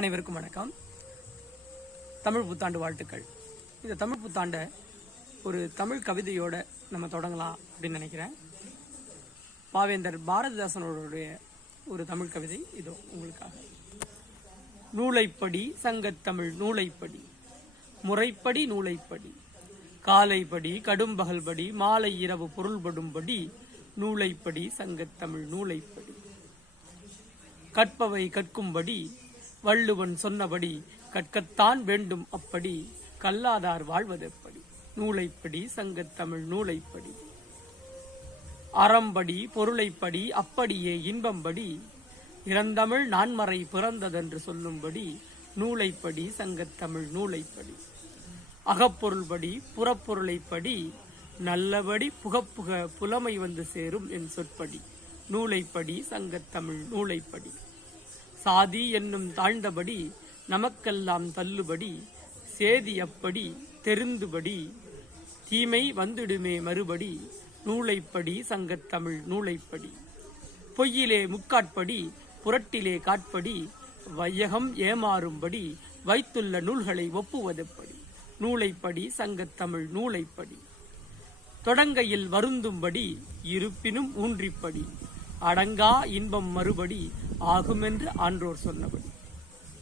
அனைவருக்கும் வணக்கம். தமிழ் புத்தாண்டு வாழ்த்துக்கள். இந்த தமிழ் புத்தாண்டை ஒரு தமிழ் கவிதையோட நம்ம தொடங்கலாம் அப்படின்னு நினைக்கிறேன். பாவேந்தர் பாரதிதாசனோடைய ஒரு தமிழ் கவிதை இதோ உங்களுக்காக. நூலைப்படி சங்கத்தமிழ் நூலைப்படி முறைப்படி நூலைப்படி காலைப்படி கடும்பகல்படி மாலை இரவு பொருள்படும்படி நூலைப்படி சங்கத்தமிழ் நூலைப்படி. கற்பவை கற்கும்படி வள்ளுவன் சொன்னபடி கற்கத்தான் வேண்டும் அப்படி கல்லாதார் வாழ்வதெப்படி நூலைப்படி சங்கத்தமிழ் நூலைப்படி. அறம்படி பொருளைப்படி அப்படியே இன்பம்படி இறந்தமிழ் நான்மறை பிறந்ததென்று சொல்லும்படி நூலைப்படி சங்கத்தமிழ் நூலைப்படி. அகப்பொருள்படி புறப்பொருளைப்படி நல்லபடி புகப்புக புலமை வந்து சேரும் என் சொற்படி. நூலைப்படி சங்கத்தமிழ் நூலைப்படி. சாதி என்னும் தாழ்ந்தபடி நமக்கெல்லாம் தள்ளுபடி சேதி அப்படி தெரிந்துபடி. தீமை வந்துடுமே மறுபடி நூலைப்படி சங்கத்தமிழ் நூலைப்படி. பொய்யிலே முக்காட்படி புரட்டிலே காட்படி வையகம் ஏமாறும்படி வைத்துள்ள நூல்களை ஒப்புவதெப்படி. நூலைப்படி சங்கத்தமிழ் நூலைப்படி. தொடங்கையில் வருந்தும்படி இருப்பினும் ஊன்றிப்படி. அடங்கா இன்பம் மறுபடி ஆகுமென்று ஆன்றோர் சொன்னபடி.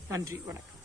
நன்றி வணக்கம்.